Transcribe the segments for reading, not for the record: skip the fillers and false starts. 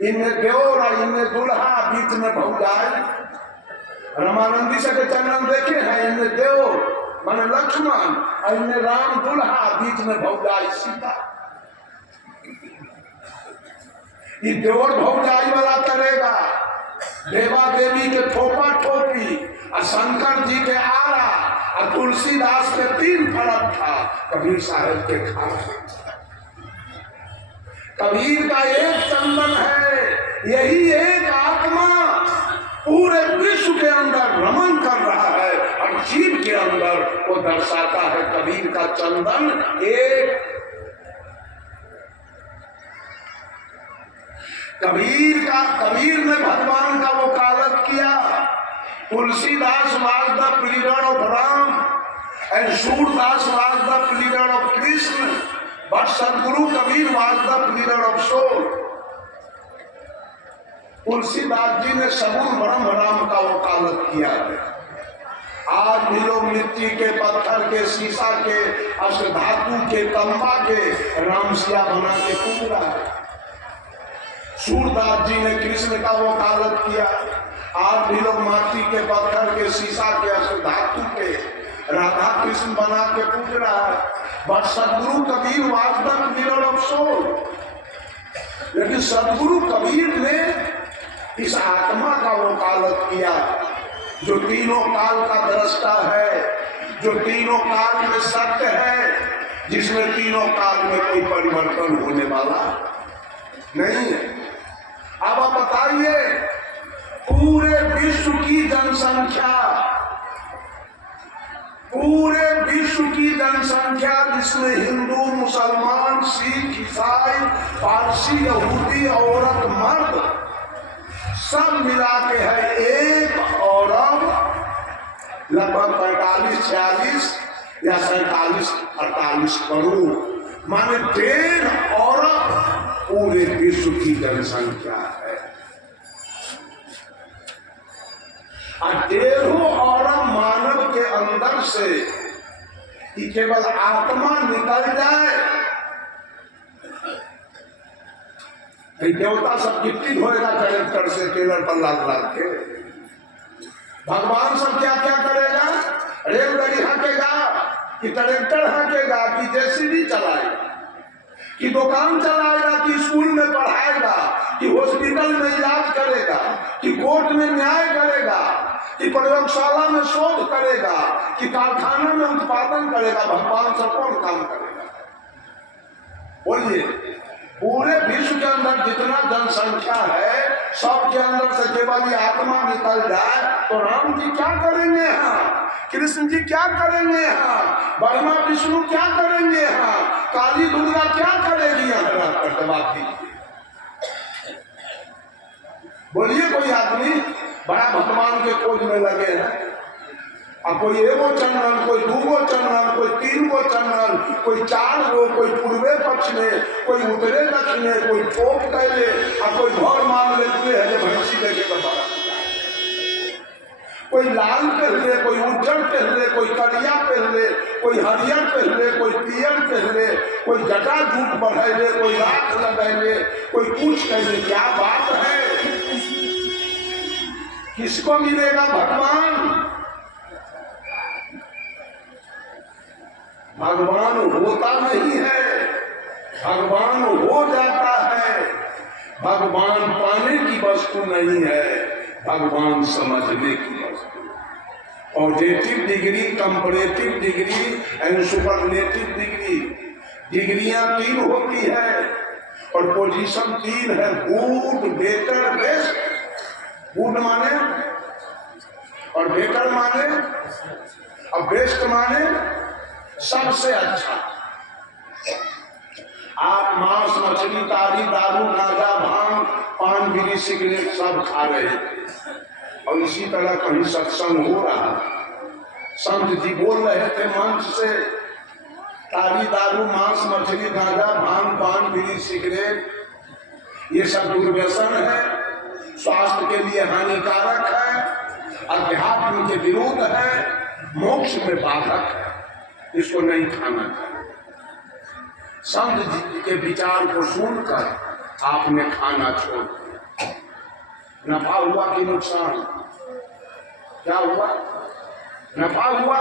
इनमें देवर और इनमें दुल्हा, बीच में भौजाई। रामानंदी से के चंदन देखे हैं, इनमें देवर माने लक्ष्मण और इनमें राम दुल्हा, बीच में भौजाई सीता। ये देवर भौजाई वाला करेगा, देवा देवी के ठोपा ठोपी और शंकर जी के आरा और तुलसीदास के 3 फर्क था, कबीर साहब के खाना। कबीर का एक चंदन है, यही एक आत्मा पूरे विश्व के अंदर रमन कर रहा है और जीव के अंदर वो दर्शाता है कबीर का चंदन एक। कबीर ने भगवान का वकालत किया। Tulsidas was the pleader of Ram and Surdas was the pleader of Krishna, but Sadguru Kabir was the pleader of soul। Tulsidas ji ने सगुण ब्रह्म राम का वकालत किया है। आज भी लोग मिट्टी के, पत्थर के, शीशा के, अष्ट धातु के, तंबा के रामसिया बना के पूज रहा है। सूरदास जी ने कृष्ण का वकालत किया। आज भी लोग माटी के, पत्थर के, शीशा के, अष्ट धातु के राधा कृष्ण बना के पूज रहा है। बट सदगुरु कबीर वास्तव मिरर ऑफ सोल। लेकिन सदगुरु कबीर ने इस आत्मा का वकालत किया जो तीनों काल का दृष्टा है, जो तीनों काल में सत्य है, जिसमें तीनों काल में कोई परिवर्तन होने वाला नहीं है। अब आप बताइए, पूरे विश्व की जनसंख्या, पूरे विश्व की जनसंख्या जिसमें हिंदू, मुसलमान, सिख, ईसाई, पारसी, यहूदी, औरत, मर्द सब मिला के है 1 अरब लगभग 45-46 या 47-48 करोड़, माने 1.5 अरब पूरे विश्व की जनसंख्या है। और 1.5 अरब मानव के अंदर से कि केवल आत्मा निकल जाए, देवता सब गिफ्टिंग होएगा ट्रैक्टर से, टेलर पर लाद के। भगवान सब क्या क्या करेगा? रेलगाड़ी हाँकेगा कि ट्रैक्टर हाँकेगा कि जेसीबी चलाएगा, कि दुकान चलाएगा, कि स्कूल में पढ़ाएगा, कि हॉस्पिटल में इलाज करेगा, कि कोर्ट में न्याय करेगा, कि प्रयोगशाला में शोध करेगा, कि कारखाना में उत्पादन करेगा। भगवान सब कौन काम करेगा? बोलिए। पूरे विश्व के अंदर जितना जनसंख्या है, सबके अंदर से केवल आत्मा निकल जाए तो राम जी क्या करेंगे यहाँ, कृष्ण जी क्या करेंगे यहाँ, ब्रह्मा विष्णु क्या करेंगे यहाँ, काली दुर्गा क्या करेगी यहाँ? जवाब दीजिए। बोलिए। कोई आदमी बड़ा भगवान के खोज में लगे हैं, अब कोई 1 चंदन, कोई 2 चंदन, कोई 3 चंदन, कोई 4 कोई पूर्वे पक्ष में, कोई उत्तरे दक्षिणे, कोई ठोक कैले, अब कोई घर मान लेते हैं जो भैंसी देखे बता, कोई लाल पहले, कोई उज्जर पहले, कोई करिया पहले, कोई हरियर पहले, कोई पियर पहले, कोई जटा जूट बढ़ाइले, कोई राख लगाइले, कोई कुछ कहले। क्या बात है? किसको मिलेगा भगवान? भगवान होता नहीं है, भगवान हो जाता है। भगवान पाने की वस्तु नहीं है, भगवान समझने की वस्तु। Positive degree, comparative degree and superlative degree, डिग्रियां 3 होती है और पोजीशन 3 है, गुड, बेटर, बेस्ट। गुड माने और बेटर माने और बेस्ट माने सबसे अच्छा। आप मांस, मछली, तारी, दारू, गांजा, भांग, पान, बीड़ी, सिगरेट सब खा रहे थे और इसी तरह कहीं सत्संग हो रहा। संत जी बोल रहे थे मंच से, तारी, दारू, मांस, मछली, गांजा, भांग, पान, बीड़ी, सिगरेट ये सब दुर्व्यसन है, स्वास्थ्य के लिए हानिकारक है, अध्यात्म के विरुद्ध है, मोक्ष में बाधक है, इसको नहीं खाना चाहिए। संत जी के विचार को सुनकर आपने खाना छोड़ दिया। नफा हुआ कि नुकसान? क्या हुआ? नफा हुआ।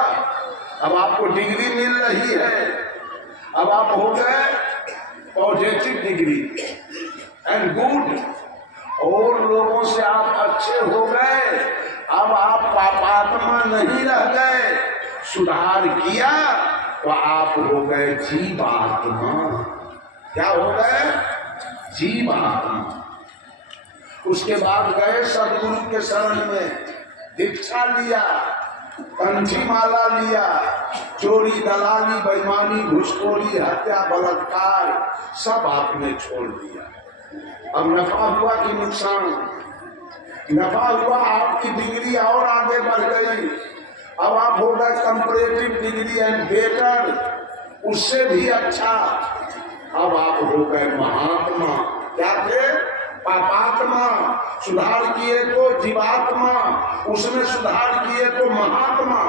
अब आपको डिग्री मिल रही है, अब आप हो गए पॉजिटिव डिग्री एंड गुड, और लोगों से आप अच्छे हो गए। अब आप पापात्मा नहीं रह गए, सुधार किया तो आप हो गए जीवात्मा। क्या हो गए? जीवात्मा। उसके बाद गए सदगुरु के शरण में, दीक्षा लिया, कंठी माला लिया, चोरी दलाली बेईमानी घुसखोरी हत्या बलात्कार सब आपने छोड़ दिया। अब नफा हुआ कि नुकसान? नफा हुआ, आपकी डिग्री और आगे बढ़ गई। अब आप हो गए कंपैरेटिव डिग्री एंड बेटर, उससे भी अच्छा। अब आप हो गए महात्मा। क्या थे? पापात्मा। सुधार किए तो जीवात्मा, उसमें सुधार किए तो महात्मा।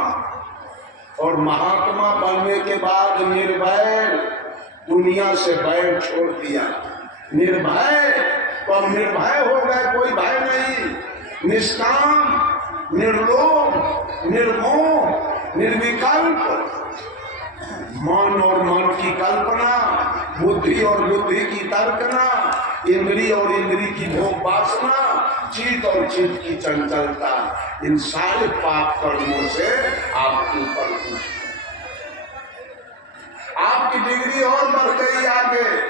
और महात्मा बनने के बाद निर्भय, दुनिया से बैर छोड़ दिया। निर्भय, तो अब निर्भय हो गए, कोई भय नहीं। निष्काम, निर्लोभ, निर्मोह, निर्विकल्प। मन और मन की कल्पना, बुद्धि और बुद्धि की तर्कना, इंद्री और इंद्री की भोग वासना, चित्त और चित्त की चंचलता, इन सारे पाप कर्मों से आप ऊपर उठे। आपकी डिग्री और बढ़ गई आगे।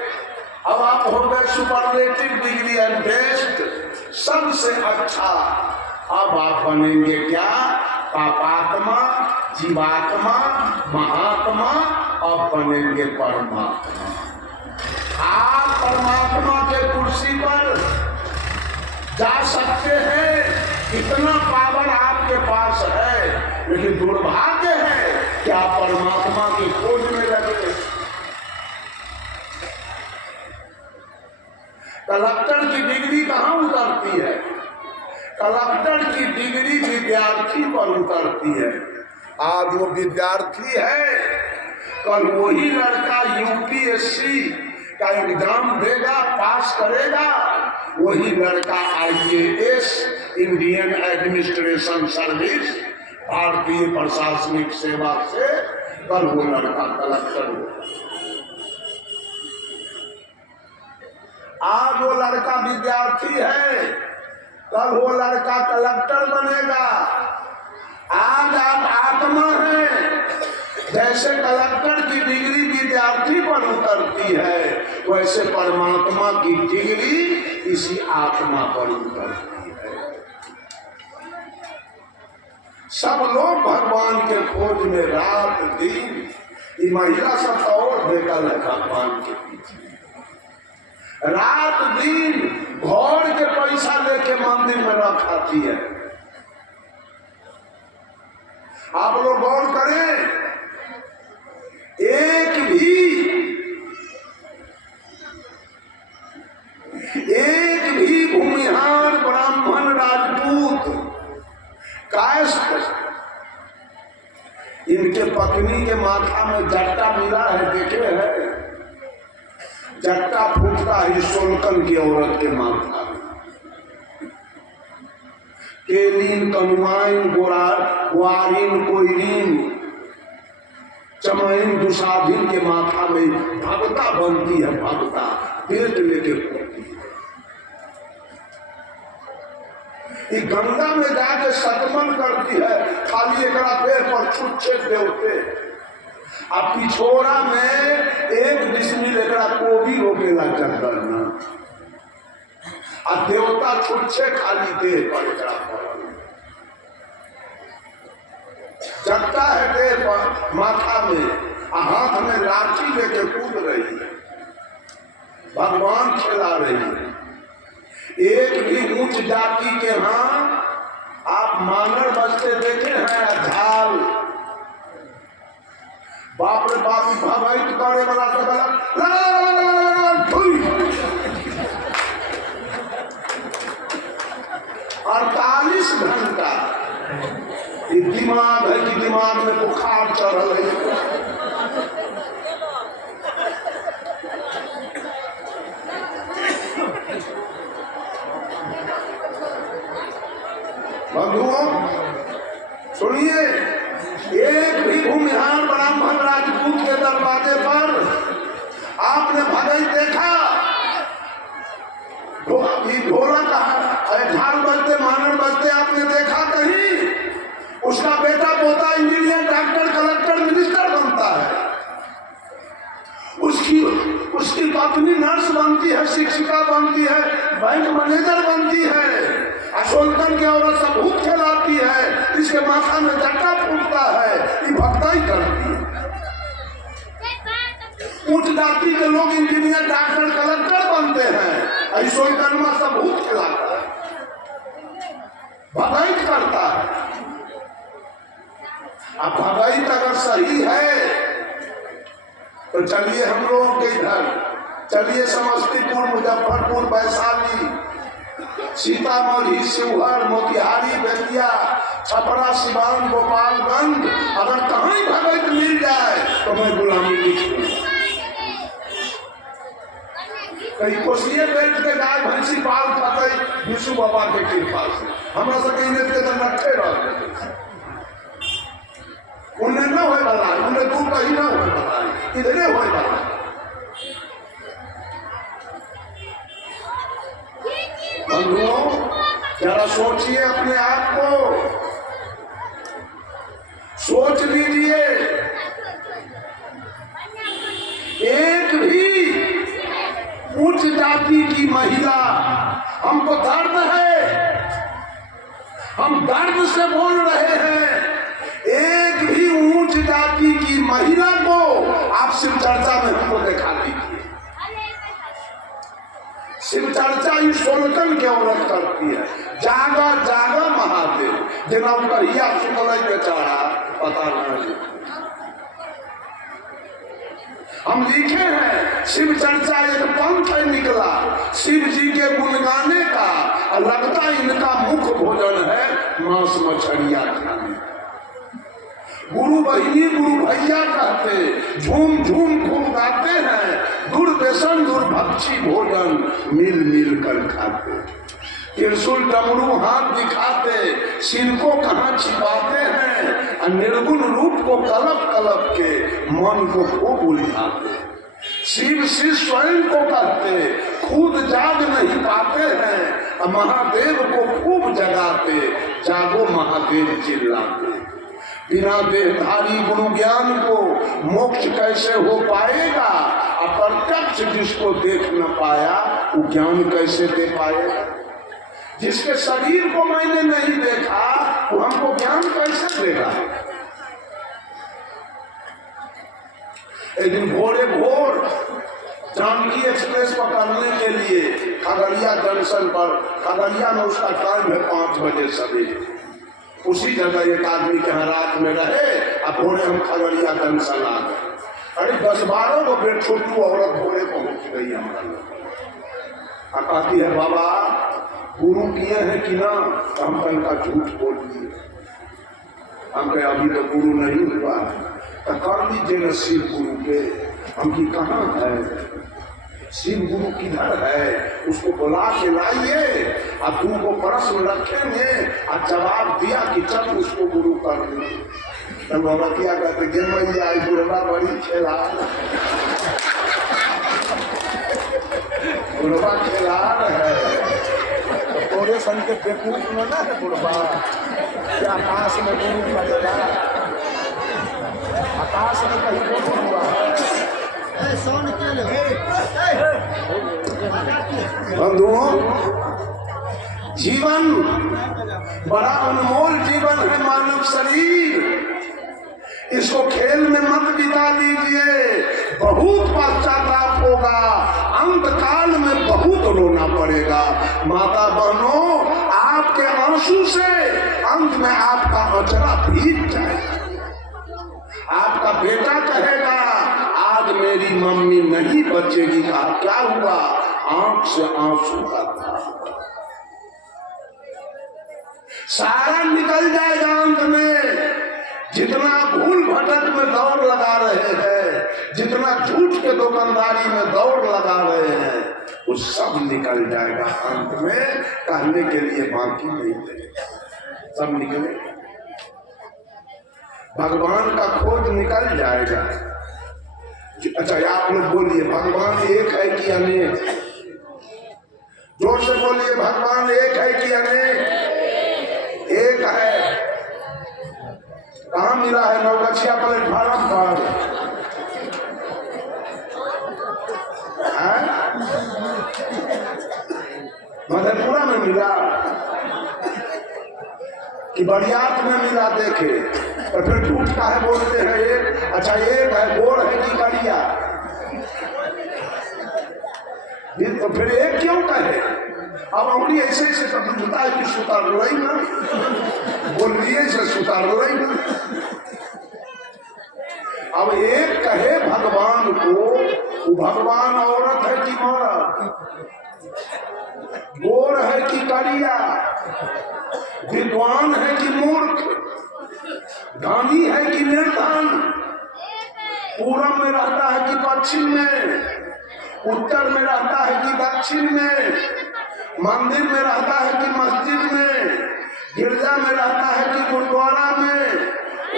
अब आप हो गए सुपरलेटिव डिग्री एंड बेस्ट, सबसे अच्छा। अब आप बनेंगे क्या? पापात्मा, जीवात्मा, महात्मा। अब बनेंगे परमात्मा। आप परमात्मा के कुर्सी पर जा सकते हैं, इतना पावर आपके पास है। लेकिन दुर्भाग्य है कि आप परमात्मा की खोज में लगे। कलेक्टर की डिग्री कहाँ उतरती है? कलेक्टर की डिग्री विद्यार्थी पर उतरती है। आज वो विद्यार्थी है, कल वही लड़का यूपीएससी का एग्जाम देगा, पास करेगा। वही लड़का आईएएस, इंडियन एडमिनिस्ट्रेशन सर्विस, भारतीय प्रशासनिक सेवा से, कल वो लड़का कलेक्टर होगा। आज वो लड़का विद्यार्थी है, कल वो लड़का कलेक्टर बनेगा। आज आप आत्मा हैं। जैसे कलेक्टर की डिग्री विद्यार्थी पर उतरती है, वैसे परमात्मा की डिग्री इसी आत्मा पर उतरती है। सब लोग भगवान के खोज में रात दिन, ये महिला सब और बेकल है भगवान के पीछे। रात दिन घोड़ के पैसा लेके मंदिर में रखाती है। आप लोग गौर करें, एक भी भूमिहार ब्राह्मण राजपूत कायस्थ, इनके पत्नी के माथा में जट्टा मिला है, देखे है? जट्टा फूटता ही सोलकन की औरत के माथा में। केलीन, कनुआइन, वारिन, कोयरीन, चमैन, दुसाधिन के माथा में भगता बनती है। भगता पेट लेके पड़ती है। ये गंगा में जाके शतमन करती है, खाली एक पैर पर छुच्छे देवते। अब पिछोड़ा में एक डिसमिल एक कोबी रोकेला चक्कर ना, और देवता छुच्छे खाली देह पर जगता है, देह पर माथा में, हाथ में लाठी लेके कूद रही है, भगवान खिला रही है। एक भी उच्च जाति के यहाँ आप मानर बजते देखे हैं? झाल, बाप रे बाप, भगवत करे वाला अड़तालीस घंटा दिमाग है कि दिमाग में बुखार चढ़ है। बंधुओं सुनिए, एक भी भूमिहार ब्राह्मण राजपूत के दरवाजे पर आपने भगत देखा? ढोलक झाल बजते मानर बजते आपने देखा कहीं? उसका बेटा पोता इंजीनियर डॉक्टर कलेक्टर मिनिस्टर बनता है, उसकी पत्नी नर्स बनती है, शिक्षिका बनती है, बैंक मैनेजर बनती है, अशोकन की औरत सबूत खिलाती है, इसके माथा में जट्टा फूटता है, ये भक्ताई करती है। उच्च जाति के लोग इंजीनियर डॉक्टर कलेक्टर बनते हैं, अशोकन में सबूत खिलाता है, भगाई करता है। अब भगाई अगर सही है तो चलिए हम लोगों के इधर, चलिए समस्तीपुर, मुजफ्फरपुर, वैशाली, सीतामढ़ी, शिवहर, मोतिहारी, बेतिया, छपरा, सिवान, गोपालगंज, अगर कहीं भगत मिल जाए तो मैं गुलामी लिख दूंगा। कहीं कोसिए बैठ के गाय भैंसी पाल पाते विष्णु बाबा के कृपा से हमरा सबके इन्हें के नट्ठे रह उन्हें न होए वाला, उन्हें दूर कहीं न होए वाला, इधरे होए वाला। बंधुओं जरा सोचिए अपने आप को, सोच लीजिए, एक भी उच्च जाति की महिला, हमको दर्द है, हम दर्द से बोल रहे हैं, एक भी उच्च जाति की महिला को आप शिव चर्चा में हमको देखा दीजिए। शिव चर्चा ही सोलकन की औरत करती है, जागा जागा महादेव, जिना कहिया सुनल बेचारा पता नहीं। हम लिखे हैं शिव चर्चा एक पंथ है निकला, शिव जी के गुण गाने का, लगता इनका मुख्य भोजन है मांस मछलिया खाने। गुरु बहिनी गुरु भैया कहते, झूम झूम खूब गाते हैं, दुर्व्यसन दुर्भक्षी भोजन मिल मिल कर खाते। त्रिशूल डमरू हाथ दिखाते, सिर को कहाँ छिपाते हैं, निर्गुण रूप को कलप कलप के मन को खूब उलझाते। शिव शिव स्वयं को कहते, खुद जाग नहीं पाते हैं, महादेव को खूब जगाते, जागो महादेव चिल्लाते। बिना देहधारी गुरु ज्ञान को मोक्ष कैसे हो पाएगा, अप्रत्यक्ष जिसको देख न पाया वो ज्ञान कैसे दे पाएगा। जिसके शरीर को मैंने नहीं देखा वो हमको ज्ञान कैसे देगा। एक दिन भोरे भोर जानकी एक्सप्रेस पकड़ने के लिए खगड़िया जंक्शन पर, खगड़िया में उसका टाइम है 5 बजे सवेरे, उसी जगह एक आदमी के यहाँ रात में रहे, अब भोरे हम खगड़िया जंक्शन आ गए। अरे 10-12 गो बेट छोटू औरत भोरे पहुंच गई हमारा, कहती है बाबा गुरु किए हैं कि ना, हम का झूठ बोल दिए, हम कहे अभी तो गुरु नहीं हुआ, तो कर लीजिए न शिव गुरु के। हम की कहाँ है शिव गुरु, किधर है, उसको बुला के लाइए, अब तुमको प्रश्न रखेंगे और जवाब दिया कि चल उसको गुरु कर दे। तब बाबा क्या कहते, गे मैया बुढ़वा बड़ी खेला, बुढ़वा खिलाड़ है, थोड़े सन के बेकूफ में ना है बुढ़वा, क्या आकाश में गुरु बनेगा, आकाश में कहीं गुरु हुआ है। बंधुओं जीवन बड़ा अनमोल जीवन है, मानव शरीर, इसको खेल में मत बिता लीजिए, बहुत पश्चाताप होगा, अंत काल में बहुत रोना पड़ेगा। माता बहनों आपके आंसू से अंत में आपका अचरा भीग जाएगा। आपका बेटा कहेगा आज मेरी मम्मी नहीं बचेगी, कहा क्या हुआ, आंख से आंसू का था, सारा निकल जाएगा अंत में। जितना भूल भटक में दौड़ लगा रहे हैं, जितना झूठ के दुकानदारी में दौड़ लगा रहे हैं, वो सब निकल जाएगा अंत में, कहने के लिए बाकी नहीं रहेगा। सब निकले। भगवान का खोज निकल जाएगा। अच्छा आप लोग बोलिए, भगवान एक है कि अनेक? जोर से बोलिए, भगवान एक है कि अनेक? एक है। कहाँ मिला है? नवगछिया प्लेटफार्म पर मधेपुरा में मिला कि बरियात में मिला? देखे तो फिर झूठ का है बोलते हैं एक। अच्छा एक है, गोर है कि करिया? तो फिर एक क्यों कहे? अब अंगुली ऐसे ऐसे कभी मिलता है कि सुतार रही ना, बोलिए से सुतार रही ना। अब एक कहे भगवान को, वो भगवान औरत है कि मर्द? गोर है कि करिया? विद्वान है कि मूर्ख? धनी है कि निर्धन? पूरब में रहता है कि पश्चिम में? उत्तर में रहता है कि दक्षिण में? मंदिर में रहता है कि मस्जिद में? गिरजा में रहता है कि गुरुद्वारा में?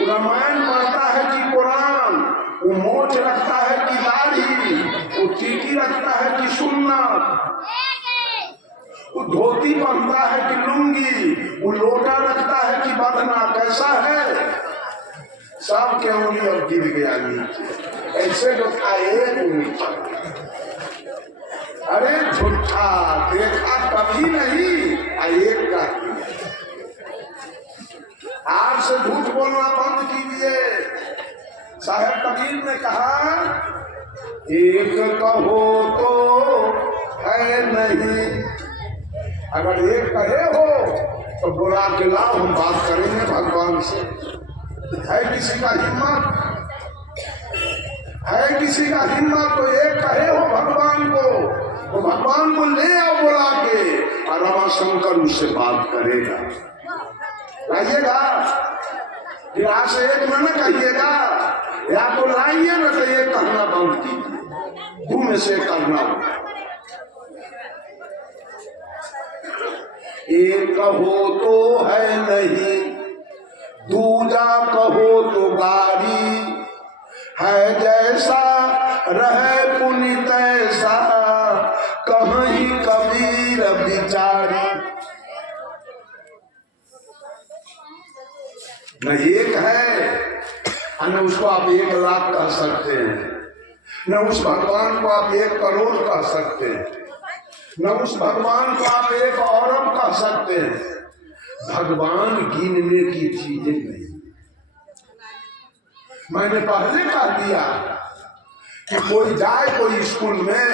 रामायण पढ़ता है कि कुरान? वो मोच रखता है कि दाढ़ी? वो टीकी रखता है कि सुन्नत? वो धोती पहनता है कि लुंगी? वो लोटा रखता है कि बदना? कैसा है? सब के उंगली और गिर गया नीचे। ऐसे जो था एक नीचे। अरे झूठा देखा कभी नहीं, एक का। आज से झूठ बोलना बंद कीजिए। साहब कबीर ने कहा, एक कहो तो है नहीं। अगर एक कहे हो तो बुला के लाओ, हम बात करेंगे भगवान से। है किसी का हिम्मत? है किसी का हिम्मत तो एक कहे हो भगवान को, तो भगवान को ले आओ बुला के, और रमाशंकर उससे बात करेगा। लाइएगा, आज से एक में न कहिएगा, या तो लाइए न तो ये कहना बंद कीजिए। दो में से करना होगा। एक कहो तो है नहीं, दूजा कहो तो गारी है। जैसा रहे पुनि तैसा, कहीं कबीर बिचारी। न एक है, न उसको आप 1 लाख कह सकते हैं, न उस भगवान को आप 1 करोड़ कह सकते हैं, न उस भगवान को आप 1 अरब कह सकते हैं। भगवान गिनने की चीजें नहीं। मैंने पहले कह दिया कि कोई जाए कोई स्कूल में,